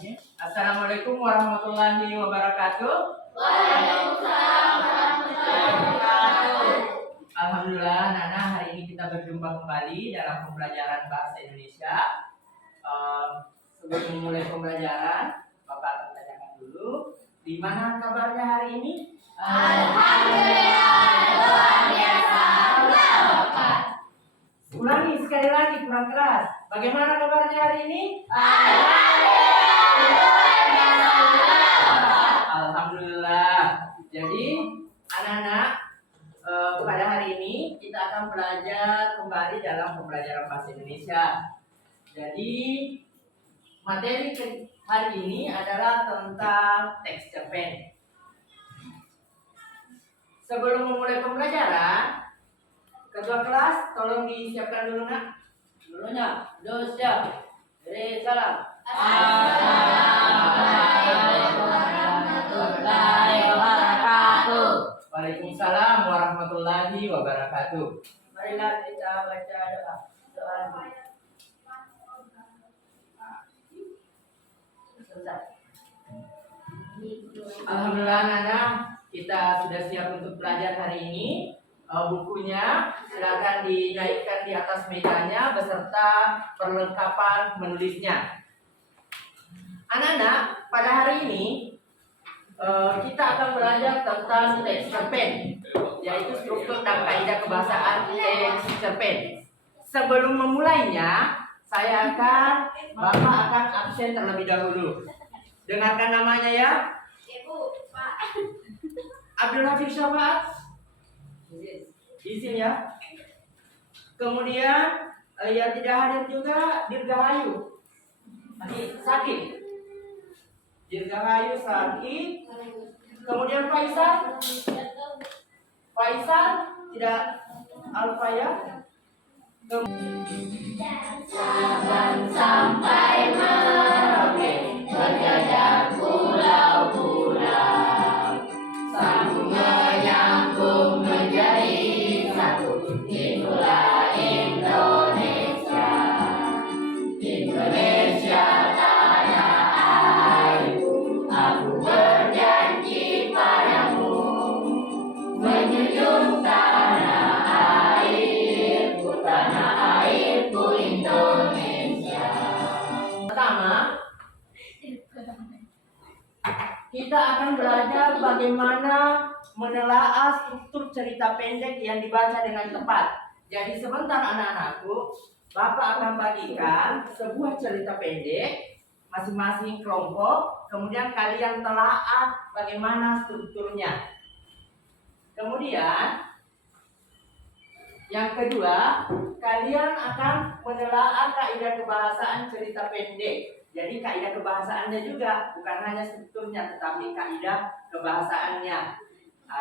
Assalamualaikum warahmatullahi wabarakatuh. Waalaikumsalam warahmatullahi wabarakatuh. Alhamdulillah, Nana, hari ini kita berjumpa kembali dalam pembelajaran bahasa Indonesia. Sebelum memulai pembelajaran, Bapak akan tanyakan dulu, di mana kabarnya hari ini? Alhamdulillah, luar biasa. Bapak. Ulangi sekali lagi, kurang keras. Bagaimana kabarnya hari ini? Alhamdulillah. Jadi, anak-anak, pada hari ini kita akan belajar kembali dalam pembelajaran bahasa Indonesia. Jadi, materi hari ini adalah tentang teks cerpen. Sebelum memulai pembelajaran, ketua kelas tolong disiapkan dulu, nak. Dulunya, siap. Salam. Assalamualaikum warahmatullahi wabarakatuh. Waalaikumsalam warahmatullahi wabarakatuh. Marilah kita baca doa. Alhamdulillah, Nana, kita sudah siap untuk belajar hari ini. Bukunya silakan dinaikkan di atas mejanya beserta perlengkapan menulisnya. Anak-anak, pada hari ini kita akan belajar tentang teks cerpen, yaitu struktur dan kaidah kebahasaan teks cerpen. Sebelum memulainya, Bapak akan absen terlebih dahulu. Dengarkan namanya ya. Ibu, Pak. Abdul Hafiz Syafaat. Izin ya. Kemudian yang tidak hadir juga Dirgahayu sakit. Dirgahayu sakit. Kemudian Faisal tidak alfa ya. Saban sampai Merauke, berjajar pulau-pulau, sambung menyambung menjadi satu. Itulah Indonesia, Indonesia tanah airku. Aku berjanji padamu, menjunjung tanah airku Indonesia. Pertama, kita akan belajar bagaimana menelaah struktur cerita pendek yang dibaca dengan tepat. Jadi sebentar anak-anakku, Bapak akan bagikan sebuah cerita pendek masing-masing kelompok, kemudian kalian telaah bagaimana strukturnya. Kemudian yang kedua, kalian akan menelaah kaidah kebahasaan cerita pendek. Jadi kaidah kebahasaannya juga, bukan hanya strukturnya, tetapi kaidah kebahasaannya.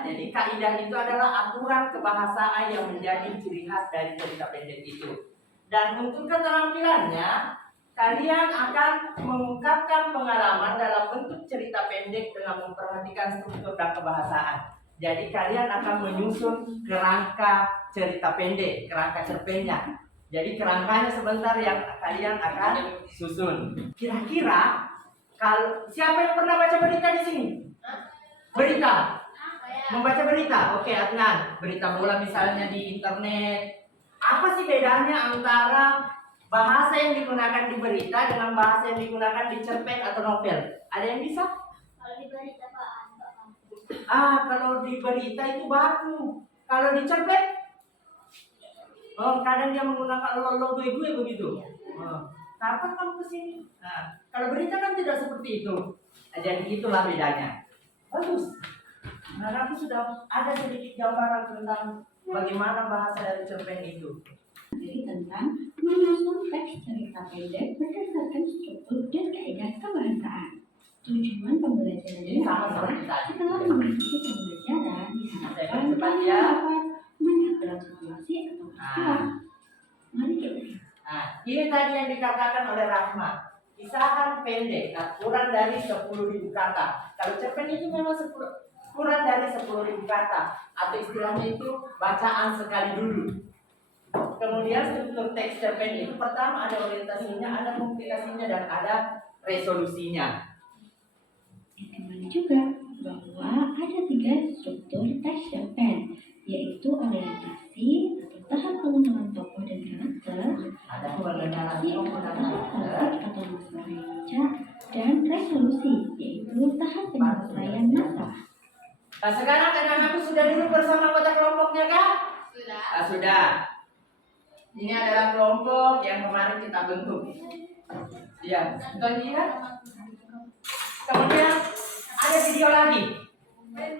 Jadi kaidah itu adalah aturan kebahasaan yang menjadi ciri khas dari cerita pendek itu. Dan untuk keterampilannya, kalian akan mengungkapkan pengalaman dalam bentuk cerita pendek dengan memperhatikan struktur dan kebahasaan. Jadi kalian akan menyusun kerangka cerita pendek, kerangka cerpennya. Jadi kerangkanya sebentar yang kalian akan susun. Kira-kira kalau siapa yang pernah baca berita di sini? Berita. Membaca berita. Oke, Adnan. Berita bola misalnya di internet. Apa sih bedanya antara bahasa yang digunakan di berita dengan bahasa yang digunakan di cerpen atau novel? Ada yang bisa? Kalau di berita Pak. Kalau di berita itu baku. Kalau di cerpen, kadang dia menggunakan lo gue begitu. Kapan kamu kesini? Kalau berita kan tidak seperti itu. Jadi itulah bedanya. Bagus. Aku sudah ada sedikit gambaran tentang bagaimana bahasa dari cerpen itu. Jadi tentang menyusun teks cerita pendek berdasarkan struktur dan kaidah kebahasaan. Tujuan pembelajaran ini adalah setelah mengikuti pembelajaran diharapkan kalian dapat mengingat dalam situasi atau peristiwa. Mari kita lihat. Ini tadi yang dikatakan oleh Rahma. Kisahan pendek, kurang dari 10.000 kata. Kalau cerpen itu memang kurang dari 10.000 kata. Atau istilahnya itu bacaan sekali dulu. Kemudian struktur teks cerpen itu pertama ada orientasinya, ada komplikasinya, dan ada resolusinya. Diketahui juga bahwa ada 3 struktur teks cerpen, yaitu orientasi atau tahap pengenalan tokoh dan karakter, Ada pengenalan orientasi tokoh atau dan tahap karakter, konflik atau masalah yang dicak, dan resolusi, yaitu tahap penyelesaian masalah. Nah, sekarang anak-anakku sudah duduk bersama anggota kelompoknya kah? Sudah. Ah, sudah. Ini adalah kelompok yang kemarin kita bentuk. Ya, betul tidak? Kemudian ada video lagi.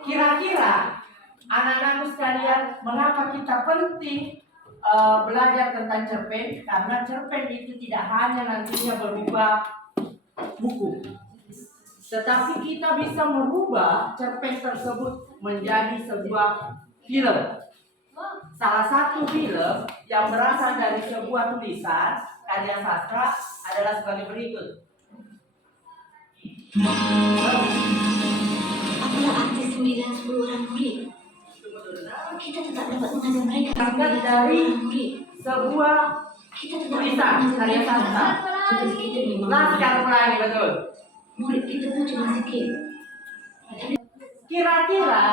Kira-kira anak-anakku sekalian, mengapa kita penting belajar tentang cerpen? Karena cerpen itu tidak hanya nantinya berupa buku, tetapi kita bisa merubah cerpen tersebut menjadi sebuah film. Salah satu film yang berasal dari sebuah tulisan karya sastra adalah sebagai berikut. Apabila aktif 9-10 orang murid, kita tetap dapat mengajar mereka. Berangkat dari sebuah Kita tetap tulisan karya sastra. Tugas kita memang Laskar Pelangi, betul. murid kita pun cuma sedikit. Kira-kira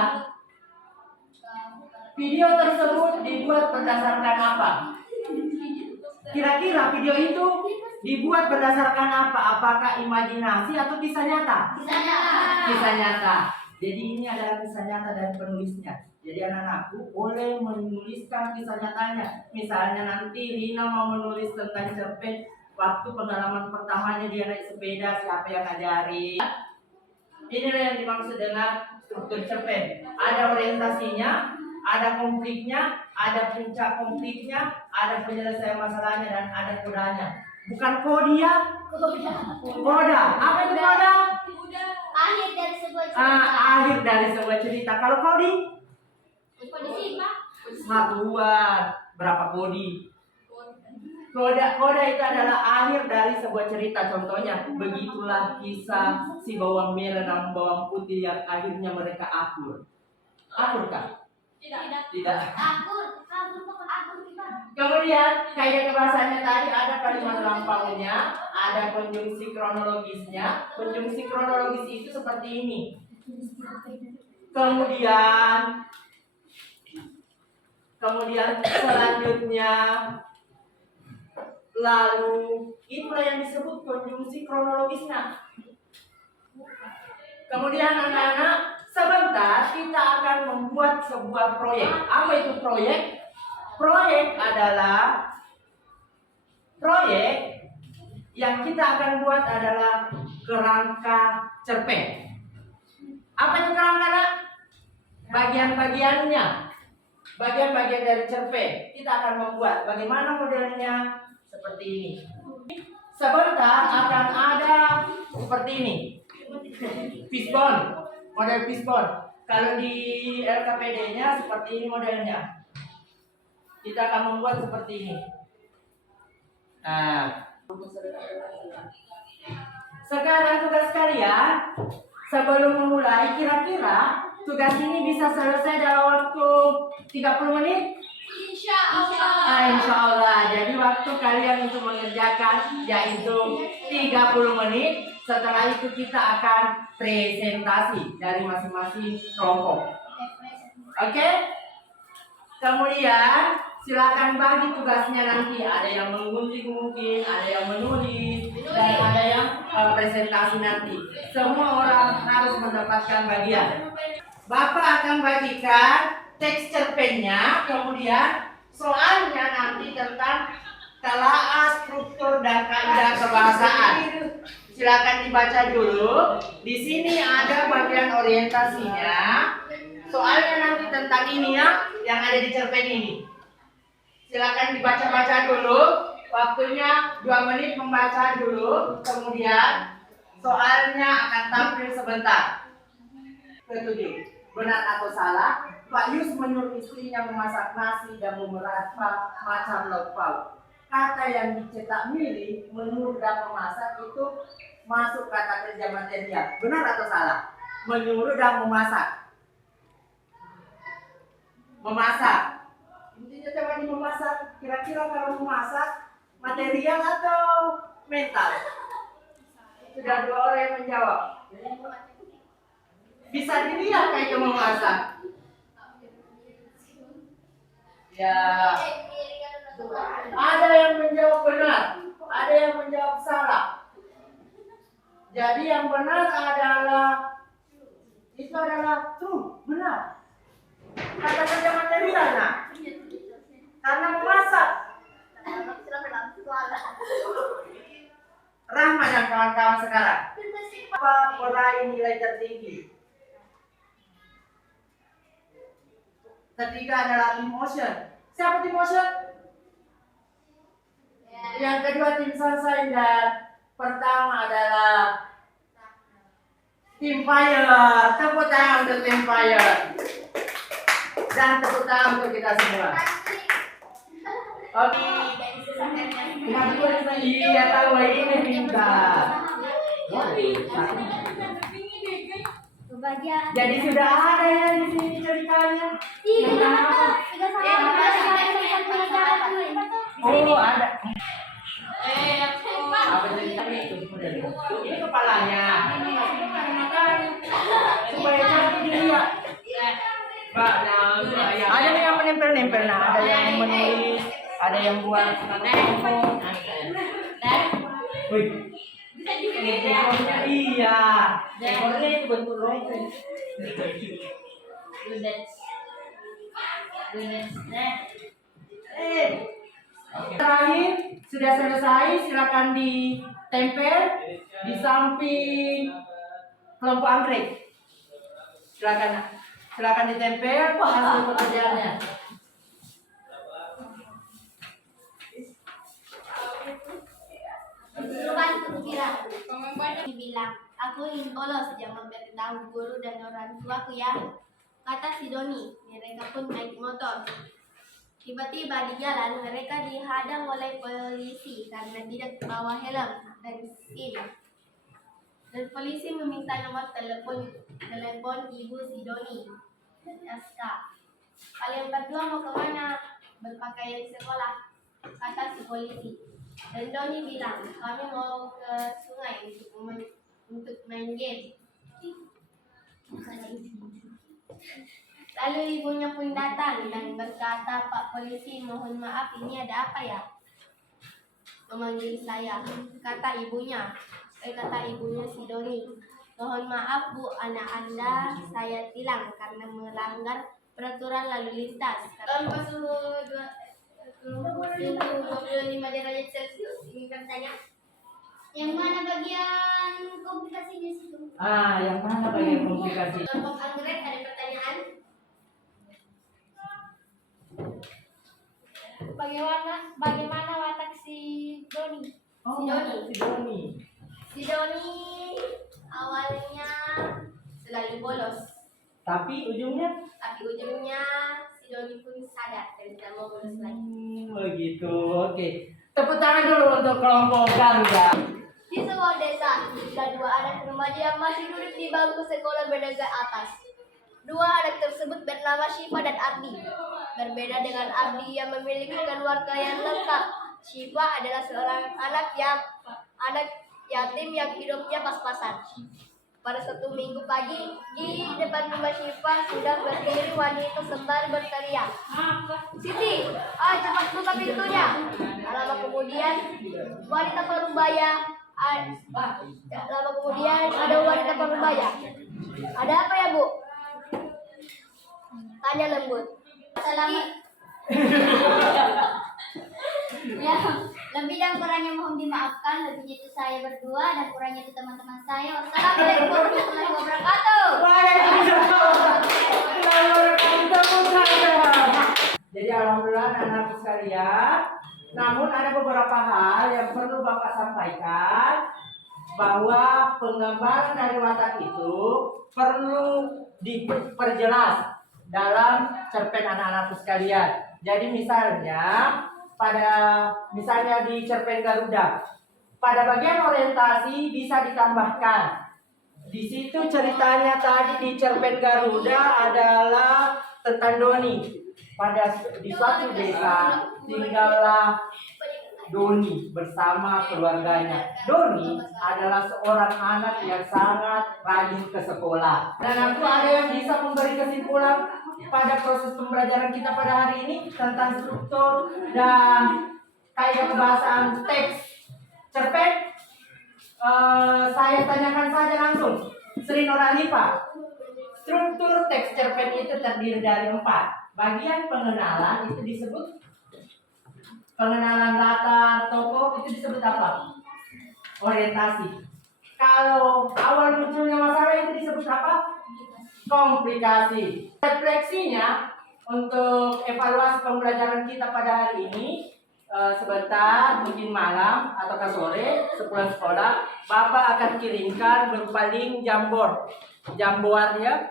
video tersebut dibuat berdasarkan apa? Kira-kira video itu dibuat berdasarkan apa? Apakah imajinasi atau kisah nyata? Kisah nyata. Jadi ini adalah kisah nyata dari penulisnya. Jadi anak-anakku boleh menuliskan kisah nyatanya. Misalnya nanti Rina mau menulis tentang cerpen waktu pengalaman pertamanya dia naik sepeda, siapa yang ngajarin. Inilah yang dimaksud dengan struktur cerpen. Ada orientasinya, ada konfliknya, ada puncak konfliknya, ada penyelesaian masalahnya, dan ada kodanya. Bukan kodia, koda. Apa itu koda? Akhir dari sebuah cerita. Akhir dari sebuah cerita. Kalau kodi? Kondisi Pak. Satuan. Berapa kodi? Koda itu adalah akhir dari sebuah cerita. Contohnya, begitulah kisah si bawang merah dan bawang putih yang akhirnya mereka akur. Akur kah? Tidak. Akur kita. Kemudian kaidah kebahasaannya tadi ada kalimat lampaunya, ada konjungsi kronologisnya. Konjungsi kronologis itu seperti ini. Kemudian selanjutnya, lalu itulah yang disebut konjungsi kronologisnya. Kemudian anak-anak, sebentar kita akan membuat sebuah proyek. Apa itu proyek? Proyek adalah proyek yang kita akan buat adalah kerangka cerpen. Apa itu kerangka, nak? Bagian-bagiannya. Bagian-bagian dari cerpen kita akan membuat. Bagaimana modelnya? Seperti ini. Sebentar akan ada seperti ini. Fishbone, model fishbone. Kalau di LKPD-nya seperti ini modelnya. Kita akan membuat seperti ini. Nah, sekarang tugas kalian sebelum memulai, kira-kira tugas ini bisa selesai dalam waktu 30 menit? Insya Allah. Insya Allah. Jadi waktu kalian untuk mengerjakan yaitu 30 menit. Setelah itu kita akan presentasi dari masing-masing kelompok. Oke? Kemudian silakan bagi tugasnya nanti. Ada yang mengunjung mungkin, ada yang menulis, dan ada yang presentasi nanti. Semua orang harus mendapatkan bagian. Bapak akan bagikan teks cerpennya, kemudian soalnya nanti tentang telaah, struktur, dan kaidah kebahasaan. Silakan dibaca dulu. Di sini ada bagian orientasinya. Soalnya nanti tentang ini ya, yang ada di cerpen ini. Silakan dibaca-baca dulu. Waktunya 2 menit membaca dulu. Kemudian soalnya akan tampil sebentar. Ketujuh, benar atau salah? Pak Yus menyuruh istrinya memasak nasi dan beberapa macam lauk pauk. Kata yang dicetak Mili menyuruh dan memasak itu masuk kata kerja material. Benar atau salah? Menyuruh dan memasak. Memasak. Intinya coba di memasak. Kira-kira kalau memasak material atau mental? Sudah 2 orang yang menjawab. Bisa dilihat kayak kamu masak. Ya. Ada yang menjawab benar, ada yang menjawab salah. Jadi yang benar adalah itu adalah true, benar. Kata kerja material, nah. Karena memasak. Rahmat dan kawan-kawan sekarang. Apa peraih nilai tertinggi? Ketiga adalah emotion. Siapa tim motion? Yang kedua tim sunshine dan pertama adalah tim fire. Tepuk tangan untuk tim fire. Dan tepuk tangan untuk kita semua. Oke. Iya tahu ini pintar. Jadi sudah ada ya di sini ceritanya. Oh ada. Apa ceritanya itu? Ini kepalanya. Supaya cantik dilihat. Ada yang menempel-nempel, nah ada yang menulis, ada yang buat ngomong. Wih. Ekornya iya. Ekornya itu bentuk roket. Terakhir sudah selesai, silakan ditempel di samping kelompok anggrek. Silakan ditempel hasil pekerjaannya. Bilang, aku ingin bolos, jangan beritahu guru dan orang tuaku ya. Kata si Doni, mereka pun naik motor. Tiba-tiba di jalan mereka dihadang oleh polisi karena tidak bawa helm dan SIM. Dan polisi meminta nomor telepon ibu si Doni. SK. Kalian berdua mau kemana? Berpakaian sekolah, kata si polisi. Dan Doni bilang, kami mau ke sungai untuk main game. Lalu ibunya pun datang dan berkata, Pak polisi, mohon maaf, ini ada apa ya? Memanggil saya, kata ibunya si Doni. Mohon maaf Bu, anak Anda saya tilang karena melanggar peraturan lalu lintas. Tanpa suhu 25 derajat Celcius. Ini bertanya, yang mana bagian komplikasinya situ? Yang mana bagian komplikasi? Kelompok anggrek ada pertanyaan. Bagaimana watak si Doni? Si Doni awalnya selalu bolos. Tapi ujungnya si Doni pun sadar dan tidak mau bolos lagi. Begitu. Oke. Tepuk tangan dulu untuk kelompok Garuda. Di sebuah desa, ada 2 anak remaja yang masih duduk di bangku sekolah menengah atas. 2 anak tersebut bernama Syifa dan Ardi. Berbeda dengan Ardi yang memiliki keluarga yang lengkap, Syifa adalah seorang anak yatim yang hidupnya pas-pasan. Pada suatu minggu pagi, di depan rumah Syifa sudah berdiri wanita sembari berteriak, Siti, cepat buka pintunya. Lama kemudian ada wanita parubaya. Ada apa ya Bu? Tanya lembut. Selamat. Ya, lebih dan kurangnya mohon dimaafkan. Lebihnya itu saya berdua dan kurangnya itu teman-teman saya. Wassalamualaikum warahmatullahi wabarakatuh. Jadi alhamdulillah anak-anak sekalian. Namun ada beberapa hal yang perlu Bapak sampaikan, bahwa penggambaran dari watak itu perlu diperjelas dalam cerpen anak-anakku sekalian. Jadi misalnya di cerpen Garuda, pada bagian orientasi bisa ditambahkan. Di situ ceritanya tadi di cerpen Garuda adalah tentang Doni. Di suatu desa tinggallah Doni bersama keluarganya. Doni adalah seorang anak yang sangat rajin ke sekolah. Dan aku ada yang bisa memberi kesimpulan pada proses pembelajaran kita pada hari ini tentang struktur dan kaidah kebahasaan teks cerpen. Saya tanyakan saja langsung, Sri Nurhalifa. Struktur teks cerpen itu terdiri dari 4. Bagian pengenalan itu disebut pengenalan latar tokoh, itu disebut apa? Orientasi. Kalau awal munculnya masalah itu disebut apa? Komplikasi. Refleksinya untuk evaluasi pembelajaran kita pada hari ini, sebentar, mungkin malam atau sore sepulang sekolah, Bapak akan kirimkan berupa link Jamboard. Jamboard ya.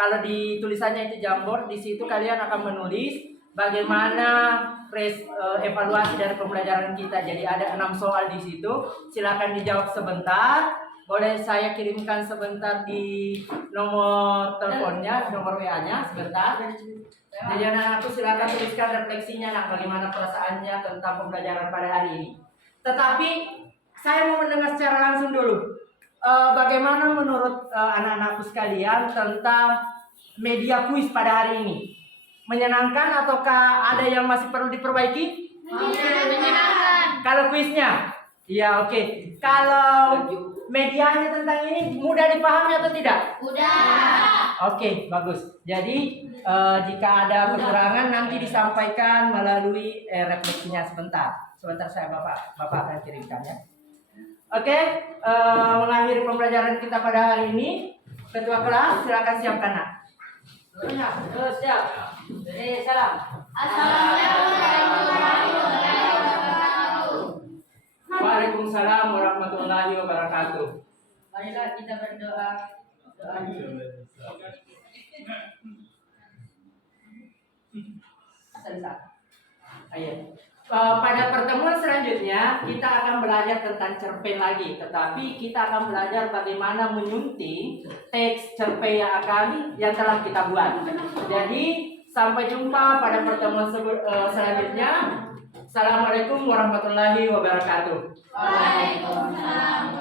Kalau di tulisannya itu Jamboard, di situ kalian akan menulis bagaimana evaluasi dari pembelajaran kita. Jadi ada 6 soal di situ. Silakan dijawab sebentar. Boleh saya kirimkan sebentar di nomor teleponnya, nomor WA-nya sebentar. Jadi anak-anakku silakan tuliskan refleksinya, bagaimana perasaannya tentang pembelajaran pada hari ini. Tetapi saya mau mendengar secara langsung dulu. Bagaimana menurut anak-anakku sekalian tentang media kuis pada hari ini? Menyenangkan ataukah ada yang masih perlu diperbaiki? Menyenangkan. Kalau kuisnya? Ya oke. Kalau medianya tentang ini mudah dipahami atau tidak? Udah. Oke, bagus. Jadi jika ada kekurangan nanti disampaikan melalui refleksinya sebentar. Sebentar saya Bapak akan kirimkan ya. Oke, mengakhiri pembelajaran kita pada hari ini. Ketua kelas silakan siapkan nak. Terus siap. Jadi salam. Assalamualaikum warahmatullahi wabarakatuh. Waalaikumsalam warahmatullahi wabarakatuh. Marilah kita berdoa. Ayo. Pada pertemuan selanjutnya kita akan belajar tentang cerpen lagi, tetapi kita akan belajar bagaimana menyunting teks cerpen yang telah kita buat. Jadi sampai jumpa pada pertemuan selanjutnya. Assalamualaikum warahmatullahi wabarakatuh. Waalaikumsalam.